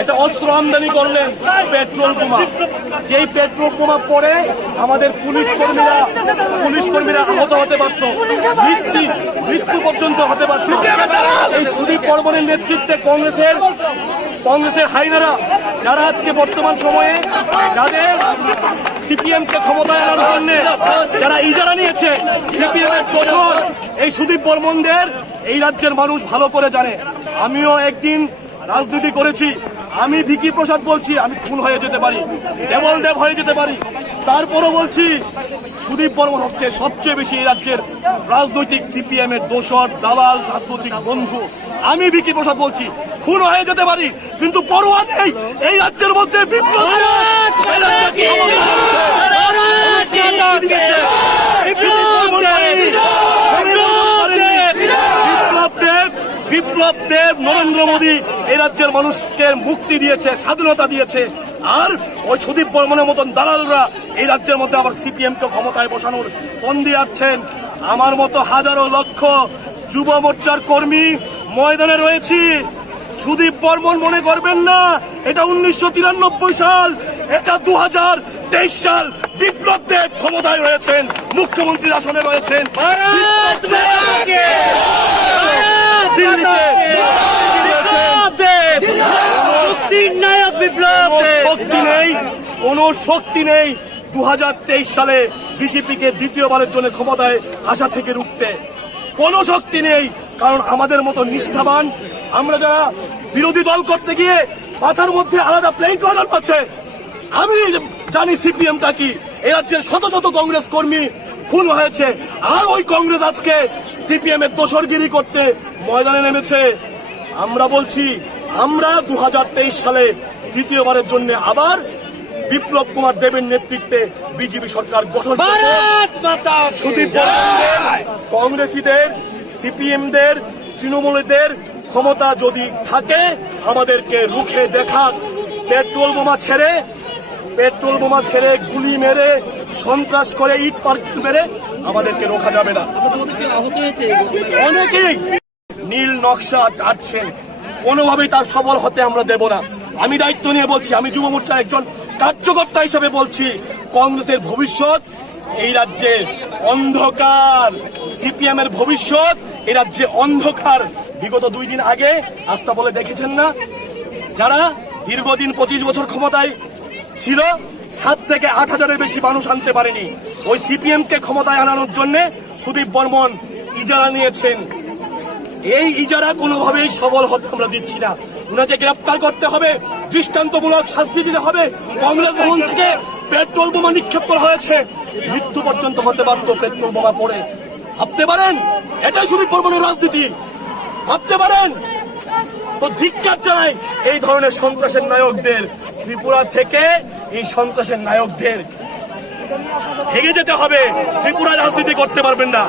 একটা অস্ত্র আমদানি করলেন পেট্রোল বোমা, যেই পেট্রোল বোমা পড়ে আমাদের পুলিশ কর্মীরা আহত হতে পারত, মৃত্যু পর্যন্ত হতে পারত। এই সুদীপ বর্মনের নেতৃত্বে কংগ্রেসের হাইনারা, যারা আজকে বর্তমান সময়ে যাদের সিপিএম কে ক্ষমতায় আনার জন্য যারা ইজারা নিয়েছে, সিপিএম এর দোষর এই সুদীপ বর্মনদের এই রাজ্যের মানুষ ভালো করে জানে। আমিও একদিন রাজনীতি করেছি, আমি ভিকি প্রসাদ বলছি, আমি খুন হয়ে যেতে পারি, দেবল দেব হয়ে যেতে পারি, তারপরও বলছি সুদীপ বর্মন হচ্ছে সবচেয়ে বেশি এই রাজ্যের রাজনৈতিক সিপিএম এর দোসর, দালাল, রাজনৈতিক বন্ধু। আমি ভিকি প্রসাদ বলছি খুন হয়ে যেতে পারি, কিন্তু পরোয়া নেই এই রাজ্যের মধ্যে বিপ্লব দেব নরেন্দ্র মোদী এই রাজ্যের মানুষকে মুক্তি দিয়েছে, স্বাধীনতা দিয়েছে। আর ওই সুদীপ বর্মনের মতন দালালরা এই রাজ্যের মধ্যে আবার সিপিএম কে ক্ষমতায় বসানোর ফন্দি আছেন। আমার মতো হাজারো লক্ষ যুব মোর্চার কর্মী ময়দানে রয়েছি। সুদীপ বর্মন মনে করবেন না এটা 1993 সাল, এটা 2023 সাল। বিপ্লব দেব ক্ষমতায় রয়েছেন, মুখ্যমন্ত্রীর আসনে রয়েছেন। কোন শক্তি নেই 2023 সালে বিজেপিকে দ্বিতীয়বারের জন্য ক্ষমতায় আসা থেকে রুখতে, কোন শক্তি নেই। কারণ আমাদের মতো নিষ্ঠাবান, আমরা যারা বিরোধী দল করতে গিয়ে মাথার মধ্যে আলাদা প্লেন লাগানো আছে। আমি জানি সিপিএমটা কি। এই রাজ্যের শত শত কংগ্রেস কর্মী খুন হয়েছে, আর ওই কংগ্রেস আজকে সিপিএম এর দোসরগিরি করতে ময়দানে নেমেছে। আমরা বলছি আমরা 2023 সালে দ্বিতীয়বারের জন্য আবার বিপ্লব কুমার দেবের নেতৃত্বে বিজেপি সরকার গঠন করবে। কংগ্রেসীদের, সিপিএমদের, তৃণমূলীদের ক্ষমতা যদি থাকে আমাদেরকে রুখে দেখাক। পেট্রোল বোমা ছেড়ে গুলি মেরে সন্ত্রাস করে ইট পার্ক মেরে আমাদেরকে রোখা যাবে না। অনেকেই নীল নকশা চাটছেন, কোনোভাবেই তার সফল হতে আমরা দেব না। আমি দায়িত্ব নিয়ে বলছি, আমি যুব মোর্চার একজন কার্যকর্তা হিসেবে বলছি, কংগ্রেসের ভবিষ্যৎ এই রাজ্যে অন্ধকার, সিপিএম এর ভবিষ্যৎ এই রাজ্যে অন্ধকার। বিগত 2 দিন আগে আস্থা বলে দেখেছেন না, যারা দীর্ঘদিন 25 বছর ক্ষমতায় ছিল 7 থেকে 8 হাজারের বেশি মানুষ আনতে পারেনি। ওই সিপিএম কে ক্ষমতায় আনানোর জন্য সুদীপ বর্মন ইজারা নিয়েছেন। এই ইজারা কোনোভাবেই সফল হতে আমরা দিচ্ছি না। উনাকে গ্রেপ্তার করতে হবে, দৃষ্টান্তমূলক শাস্তি দিতে হবে। কংগ্রেস ভবন থেকে পেট্রোল বোমা নিক্ষেপ করা হয়েছে, মৃত্যু পর্যন্ত হতে পারত পেট্রোল বোমা পড়ে। ভাবতে পারেন এটাই সুদীপ বর্মনের রাজনীতি? ভাবতে পারেন? তো ধিক্কার জানাই এই ধরনের সন্ত্রাসের নায়কদের। ত্রিপুরা থেকে এই সন্ত্রাসের নায়কদের ভেঙে যেতে হবে। ত্রিপুরা রাজনীতি করতে পারবেন না।